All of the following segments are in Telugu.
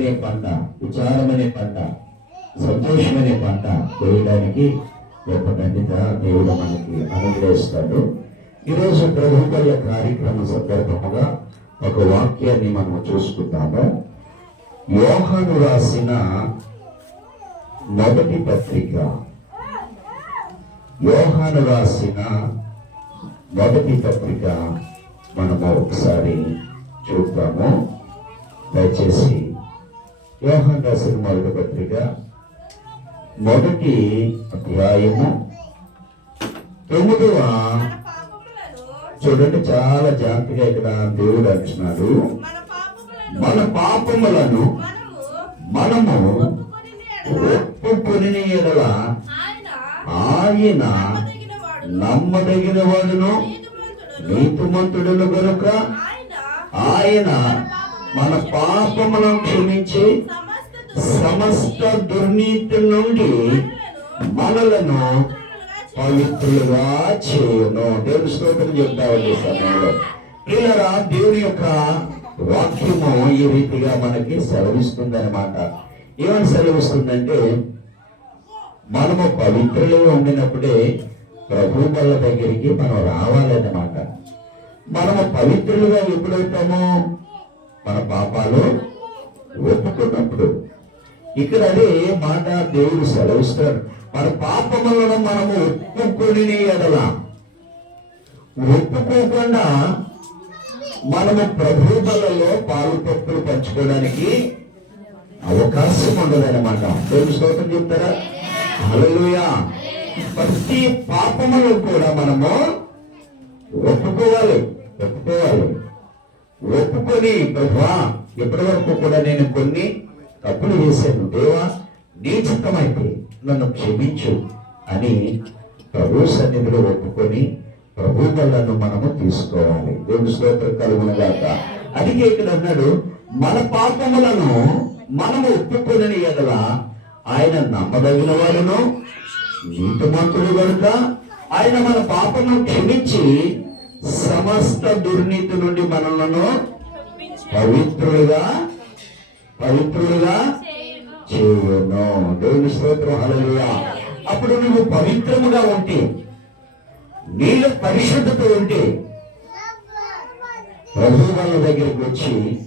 అనే పంట విచారమనే పంట సంతోషమనే పంట వేయడానికి గొప్ప ఖండిత దేవుడు మనకి అనుగ్రహిస్తాడు. ఈరోజు ప్రభుత్వ కార్యక్రమం సందర్భముగా ఒక వాక్యాన్ని మనం చూసుకుందాము. యోహను రాసిన మొదటి పత్రిక. యోహాను రాసిన మొదటి పత్రిక మనము ఒకసారి చూద్దాము. దయచేసి యోహన్ రాసిన మొదటి పత్రిక మొదటి అధ్యాయము తొమ్మిదవ చూడండి చాలా జాగ్రత్తగా ఇక్కడ దేవుడు అంటున్నాడు మన పాపములను మనము ఒప్పుకొని ఎడల ఆయన నమ్మదగిన వాడును నీతిమంతుడును. నీతిమంతుడును గనుక ఆయన మన పాపములను క్షమించి సమస్త సమస్త దుర్నీతి నుండి మనలను పవిత్రులుగా చేయను. దేవుని స్తోత్రం చెప్తామండి సమయంలో? పిల్లరా దేవుని యొక్క వాక్యము ఈ రీతిగా మనకి సెలవిస్తుంది అనమాట ఏమని సెలవిస్తుందంటే మనము పవిత్రులుగా ఉండినప్పుడే ప్రభు వాళ్ళ దగ్గరికి మనం రావాలన్నమాట. మనము పవిత్రులుగా ఎప్పుడైతామో? మన పాపాలు ఒప్పుకున్నప్పుడు. ఇక్కడ అదే మాట దేవుడు సెలవిస్తాడు. మన పాపములను మనము ఒప్పుకొని ఎడల. ఒప్పుకోకుండా మనము ప్రభు పాలు పప్పులు పంచుకోవడానికి అవకాశం ఉండదన్నమాట. దేవుడు స్తోత్రం చెప్తారా? అలలుయా ప్రతి పాపములు కూడా మనము ఒప్పుకోవాలి. ఒప్పుకోవాలి. ఒప్పుకొని ప్రభా ఎప్పటి వరకు కూడా నేను కొన్ని తప్పులు వేశాను దేవా నీ చిత్తమైతే నన్ను క్షమించు అని ప్రభు సన్నిధిలో ఒప్పుకొని ప్రభు వల్లను మనము తీసుకోవాలి. దేవుని స్తోత్రం కలుగునగాక అడిగే ఇక్కడ అన్నాడు మన పాపములను మనము ఒప్పుకొని ఎదల ఆయన నమ్మదగిన వాడును. నీతిమంతుడు కనుక ఆయన మన పాపను క్షమించి సమస్త దుర్నీతి నుండి మనలను పవిత్రులుగా పవిత్రులుగా చేయను. దేవుని స్తోత్రం అలలుగా అప్పుడు నువ్వు పవిత్రముగా ఉంటే నీలో పరిశుద్ధత ఉంటే ప్రభు వాళ్ళ దగ్గరికి వచ్చి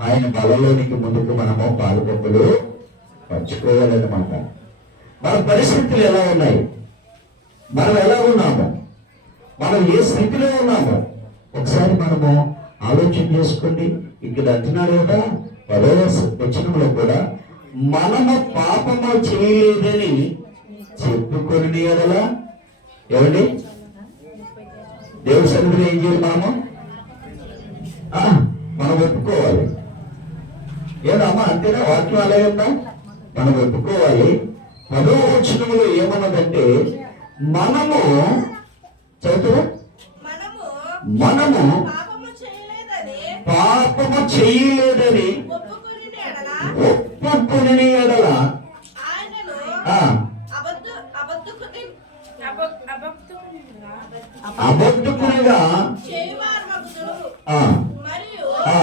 ఆయన బలలోనికి ముందుకు మనము పాలుపప్పులు పంచుకోవాలన్నమాట. మన పరిస్థితులు ఎలా ఉన్నాయి? మనం ఎలా ఉన్నాము? మనం ఏ స్థితిలో ఉన్నాము ఒకసారి మనము ఆలోచన చేసుకోండి. ఇక్కడ అంటున్నాడు కదా పదవ వచనంలో కూడా మనము పాపము చేయలేదని చెప్పుకొని ఎడలా. ఏమండి దేవుడి సన్నిధిలో ఏం చేయాలి మనము? ఆ, మనం ఒప్పుకోవాలి. ఏదమ్మా అంతేనా? వాక్యం అలాగే ఉందా? మనం ఒప్పుకోవాలి. పదో వచనములో ఏమన్నదంటే మనము చదువు మనము మనము పాపము చేయలేదని పాపము చేయలేదని ఒప్పుకొని ఎడల ఒప్పుకొని ఎడల ఆయనను ఆ, అబద్ధ అబద్ధకుని అబద్ధకునిగా చేయువారు మగుదురు. ఆ, మరియు ఆ,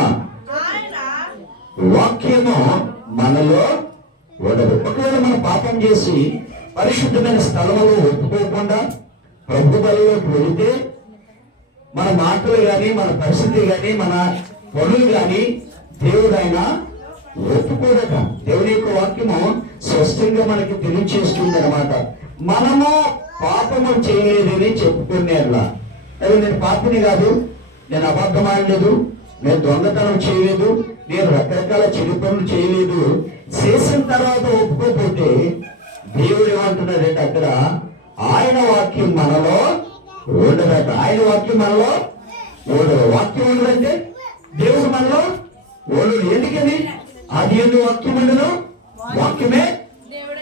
ఆయన వాక్యము మనలో ఉండదు. ఒకవేళ మనం పాపం చేసి పరిశుద్ధమైన స్థలంలో ఒప్పుకోకుండా ప్రభు బలిలోకి వెళితే మన మాటలు కానీ మన పరిస్థితి కానీ మన పనులు కానీ దేవుడు ఆయన ఒప్పుకోదట దేవుని యొక్క వాక్యము స్పష్టంగా మనకి తెలియచేస్తుంది అనమాట మనము పాపము చేయలేదని చెప్పుకునేలా. అదే నేను పాపిని కాదు. నేను అబద్ధం ఆడలేదు. నేను దొంగతనం చేయలేదు. నేను రకరకాల చెడు పనులు చేయలేదు. చేసిన తర్వాత ఒప్పుకోకపోతే దేవుడు ఏమంటున్నాడంటే అక్కడ ఆయన వాక్యం మనలో ఉండదట ఆయన వాక్యం మనలో ఉండదు వాక్యం ఉండదంటే దేవుడు మనలో ఉండదు ఎందుకని? అది ఎందుకు వాక్యం ఉండదు వాక్యమే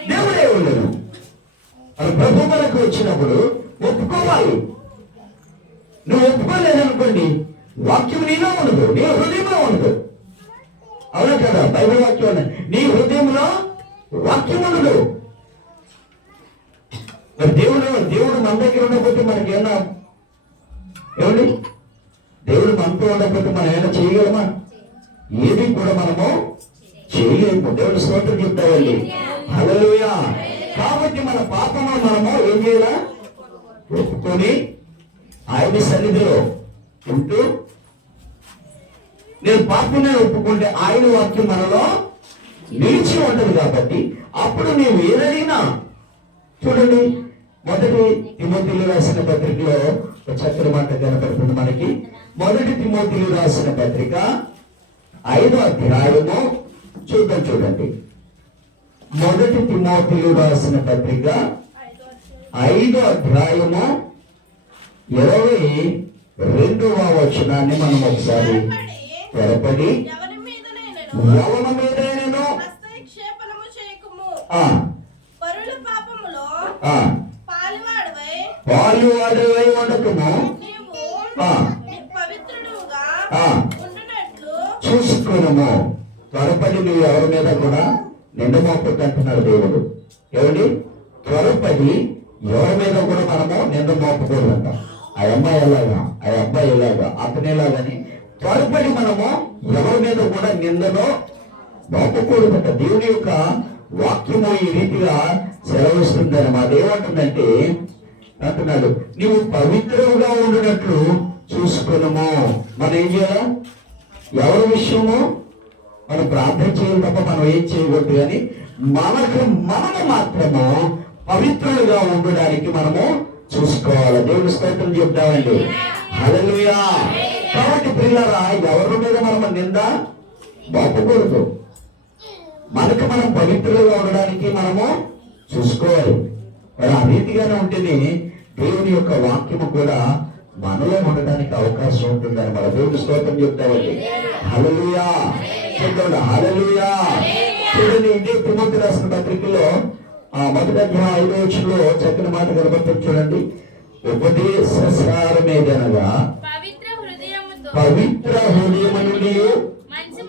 దేవుడే ఉండదు ప్రభు మనకు వచ్చినప్పుడు ఒప్పుకోవాలి. నువ్వు ఒప్పుకోలేదనుకోండి వాక్యం నీలో ఉండదు నీ హృదయంలో ఉండదు. అవునా కదా? బైబిల్ వాక్యం నీ హృదయంలో వాక్యం ఉండదు మరి దేవుడు దేవుడు మన దగ్గర ఉండకపోతే మనకి ఏమన్నా దేవుడు? దేవుడు మనతో ఉండకపోతే మనం ఏమైనా చేయగలమా? ఏది కూడా మనము చేయలేము. దేవుడు దేవుని స్తోత్రం చెప్తామండి కాబట్టి మన పాపము మనము ఏం చేయాలా? ఒప్పుకొని ఆయన సన్నిధిలో ఉంటూ నేను పాపనే ఒప్పుకుంటే ఆయన వాక్యం మనలో నిలిచి ఉంటది కాబట్టి అప్పుడు నీవు ఏదడిగినా చూడండి. మొదటి తిమ్మతిలో రాసిన పత్రికలో ఒక చక్కని మాట కనపడుతుంది మనకి. మొదటి తిమోతిలు రాసిన పత్రిక ఐదో అధ్యాయము. చూద్దాం చూడండి. మొదటి తిమోతిలు రాసిన పత్రిక ఐదో అధ్యాయము. ఇరవై రెండవ వచనాన్ని మనం ఒకసారి మీదనైనను యవన మీదైనను హస్తక్షేపణము చేయకుము ఆ, పరుల పాపములో ఆ, పాలువాడవై పాలు వాడివై ఉండకము నీవు ఆ. పవిత్రుడుగా ఆ. ఉండునట్లు చూసుకునము త్వరపడి నువ్వు ఎవరి మీద కూడా నిందమోపొద్దు అంటున్నాడు దేవుడు. ఏమండి? త్వరపడి ఎవరి మీద కూడా మనము నింద మోపకూడదంట. ఆ అమ్మాయి ఎలాగా? ఆ అబ్బాయి ఎలాగా? అతను ఎలాగని త్వరపడి మనము ఎవరి మీద కూడా నిందలో మోపకూడదంట. దేవుని యొక్క వాక్యము ఈ రీతిగా సెలవిస్తుంది అనమాట ఏమంటుందంటే అంటున్నాడు. నీవు పవిత్రముగా ఉండినట్లు చూసుకునము. మనం ఏం చేయాలి? ఎవరి విషయము? మనం ప్రార్థన చేయాలి తప్ప మనం ఏం చేయకూడదు అని మనకు మనము మాత్రము పవిత్రులుగా ఉండడానికి మనము చూసుకోవాలి. దేవుని స్తోత్రం చెప్తామండి. హలలుయా కాబట్టి పిల్లరా ఎవరి మీద మనం నింద బాపకూడదు మనకు మనం పవిత్రులుగా ఉండడానికి మనము చూసుకోవాలి. మరి ఆ రీతిగానే ఉంటేనే దేవుని యొక్క వాక్యము కూడా మనలో ఉండడానికి అవకాశం ఉంటుందని మన దేవుని స్తోత్రం చెప్తామండి. హల్లెలూయా చెప్తాడు హల్లెలూయా చూడండి ఇదే తిమోతి రాసిన పత్రికలో ఆ మొదటి అధ్యాయం ఐదో వచ్చులో చక్కని మాట కనబడుతుంది చూడండి. ఉపదేశ సారమేదనగా పవిత్ర హృదయముతో పవిత్ర హృదయము నుండి మంచి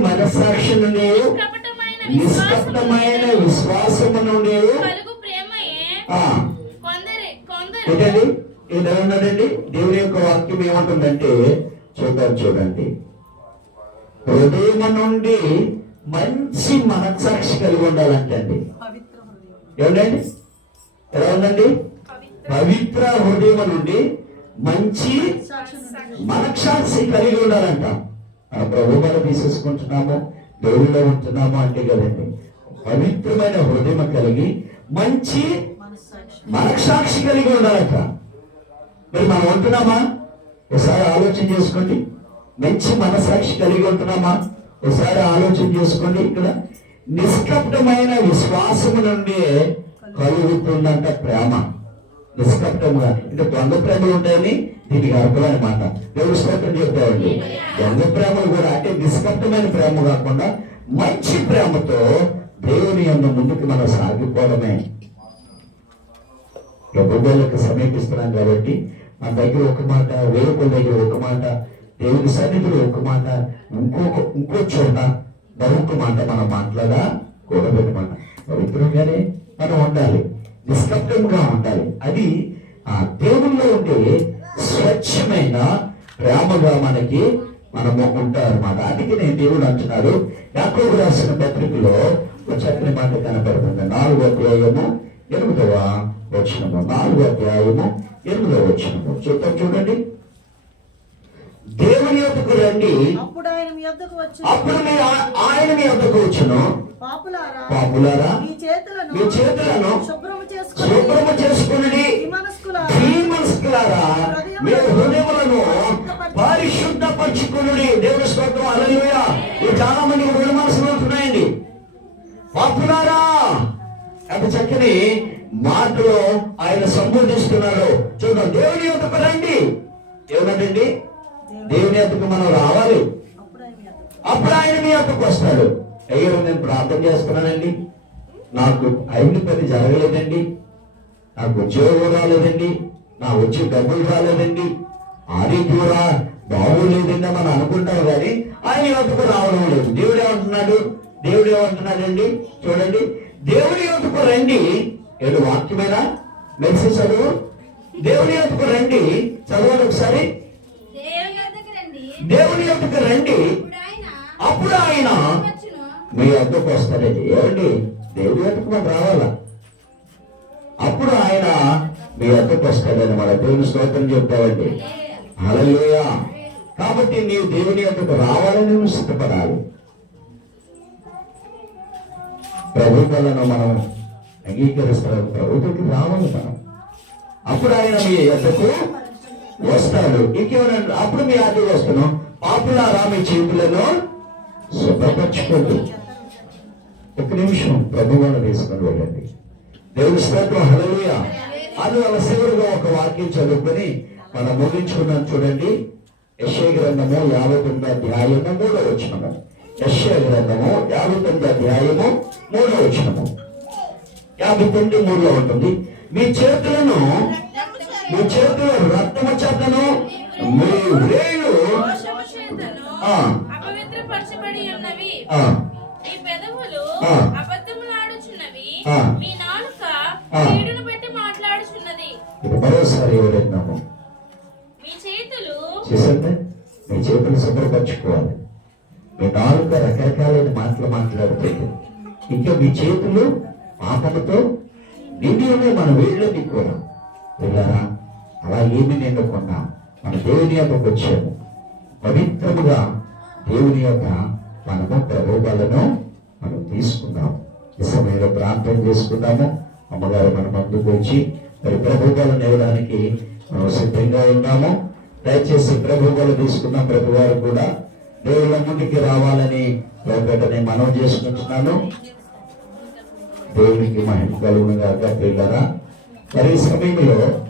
మనస్సాక్షి నుండి కపటమైన నిష్కపటమైన విశ్వాసము నుండి కలుగు ప్రేమయే ఆ, కొందరి కొందరు ఏంటండి ఇది ఉన్నదండి దేవుని యొక్క వాక్యం ఏమంటుందంటే చూద్దాం చూడండి హృదయం నుండి మంచి మనసాక్షి కలిగి ఉండాలంటండి ఏమండి ఎలా ఉందండి? పవిత్ర హృదయం నుండి మంచి మనక్షాక్షి కలిగి ఉండాలంట. ఆ ప్రభు మనం తీసేసుకుంటున్నాము దేవుడిలో ఉంటున్నాము అంటే కదండి. పవిత్రమైన హృదయం కలిగి మంచి మనక్షాక్షి కలిగి ఉండాలంట. మరి మనం ఉంటున్నామా? ఒకసారి ఆలోచన చేసుకోండి. మంచి మనసాక్షి కలిగి ఉంటున్నామా? ఒకసారి ఆలోచన చేసుకోండి. ఇక్కడ నిష్కప్టమైన విశ్వాసము నుండి కలుగుతుందంట ప్రేమ. నిష్కపటముగా. అంటే దొంగ ప్రేమలు ఉంటాయని దీనికి అర్థం అనమాట దేవుడు స్తోత్రం చెప్తామండి దొంగ ప్రేమలు కూడా అంటే నిష్కప్టమైన ప్రేమ కాకుండా మంచి ప్రేమతో దేవుని యొక్క ముందుకు మనం సాగిపోవడమే. ప్రభుత్వాలకు సమీపిస్తున్నాం కాబట్టి మన దగ్గర ఒక మాట వేరొకరి దగ్గర ఒక మాట దేవుని సన్నిధిలో ఒక మాట ఇంకొక ఇంకో చోట మరొక మాట మనం మాట్లాడా కూడబెట్టమాట పవిత్రంగానే మనం ఉండాలి. నిష్కప్తంగా ఉండాలి. అది ఆ దేవుల్లో ఉండే స్వచ్ఛమైన ప్రేమగా మనకి మనము ఉంటారన్నమాట. అందుకే నేను దేవుడు అంటున్నాడు. యాకోబు రాసిన పత్రికలో ఒక చక్కని మాట కనపడుతుంది. నాలుగో అధ్యాయము ఎనిమిదవ వచ్చినము నాలుగో అధ్యాయము ఎనిమిదవ వచ్చినము చూద్దాం చూడండి. దేవుని యొక్కకు రండి. అప్పుడు ఆయన మీ వచ్చి అప్పుడు మీరు ఆయన మీ వద్దకు వచ్చును. పాపులారా పాపులారా మీ చేతులను మీ చేతులను శుభ్రము చేసుకుని శుభ్రము చేసుకుని ధీమనస్కులారా మీ హృదయములను పరిశుద్ధపరచుకుని దేవుని స్తోత్రం అలలుయ ఇది చాలా మంది హృదయ మనసులు ఉంటున్నాయండి. పాపులారా అంత చక్కని మాటలో ఆయన సంబోధిస్తున్నారు. చూద్దాం దేవుని యొక్కకు రండి. ఏమనండి దేవుని యొక్కకు మనం రావాలి. అప్పుడు ఆయన మీ యొక్కకు వస్తాడు. అయ్యో నేను ప్రార్థన చేస్తున్నానండి. నాకు ఐదు పని జరగలేదండి. నాకు ఉద్యోగం రాలేదండి. నా వచ్చి డబ్బులు రాలేదండి. ఆరోగ్యం రా బాగోలేదండి మనం అనుకుంటాం కానీ ఆయన యొక్కకు రావడం లేదు. దేవుడు ఏమంటున్నాడు? దేవుడు ఏమంటున్నాడండి? చూడండి. దేవుడి యొక్కకు రండి. ఏడు వాక్యమేనా? మెసేజ్ చదువు. దేవుడి యొక్కకు రండి. చదవండి ఒకసారి. దేవుని యొక్కకు రండి. అప్పుడు ఆయన మీ అద్దకు వస్తాడండి. ఏమండి? దేవుడి అద్దకు మనం రావాలా? అప్పుడు ఆయన మీ అద్దకు వస్తాడని మన దేవుని స్తోత్రం చెప్తామండి. హల్లెలూయా. కాబట్టి నీవు దేవుని అద్దకు రావాలని నువ్వు సిద్ధపడాలి. ప్రభు వలన మనం అంగీకరిస్తాం. ప్రభుత్వకి రావాలి మనం. అప్పుడు ఆయన మీ ఎద్దకు వస్తాడు. ఇంకెవరంటే అప్పుడు మీ ఆటకు వస్తున్నాం పాపులారా మీ చేతులను శుభ్రపరచుకోండి. ఒక నిమిషం ప్రభు వేసుకొని వెళ్ళండి. దేవుని స్తోత్రం హల్లెలూయా. అది వాళ్ళ శివుడుగా ఒక వాక్యం చదువుకొని మనం ముగించుకున్నాం చూడండి. యశ్వ గ్రంథము యాభై తొమ్మిది అధ్యాయము మూడో వచ్చినము యశ్వ గ్రంథము యాభై తొమ్మిది అధ్యాయము మూడో వచ్చినము యాభై తొమ్మిది మూడులో ఉంటుంది. మీ చేతులను మీ చేతుల రక్తము చేతను మీ వేలు దోషము చేతను ఆ. అపవిత్రపరచబడి ఉన్నవి ఆ, మీ పెదవులు ఆ. అబద్ధములాడుచున్నవి ఆ. మీ నాలుక ఆ. కీడును బట్టి మాట్లాడుచున్నది ఇది మరోసారి ఎవరైనాము మీ చేతులు చూసండి మీ చేతులు శుభ్రపరచుకోవాలి మీ నాలుక రకరకాలైన మాటలు మాట్లాడుతుంది ఇంకా మీ చేతులు పాపలతో నిండి ఉన్నాయి మన వేళ్ళని కూడా వెళ్ళారా అలా ఏమి నిండుకున్నా మన దేవుని యొక్క వచ్చాము. పవిత్రముగా దేవుని యొక్క మనము ప్రభువులను మనం తీసుకున్నాం ఈ సమయంలో ప్రార్థన చేసుకుందాము. అమ్మగారు మన ముందుకు వచ్చి మరి ప్రభుత్వాలను ఇవ్వడానికి మనం సిద్ధంగా ఉన్నాము. దయచేసి ప్రభుత్వాలు తీసుకున్న ప్రతి వారు కూడా దేవుళ్ళ ముందుకి రావాలని ఒకటనే మనం చేసుకుంటున్నాను. దేవునికి మహిమ కలుగునుగా పిల్లరా మరి ఈ సమయంలో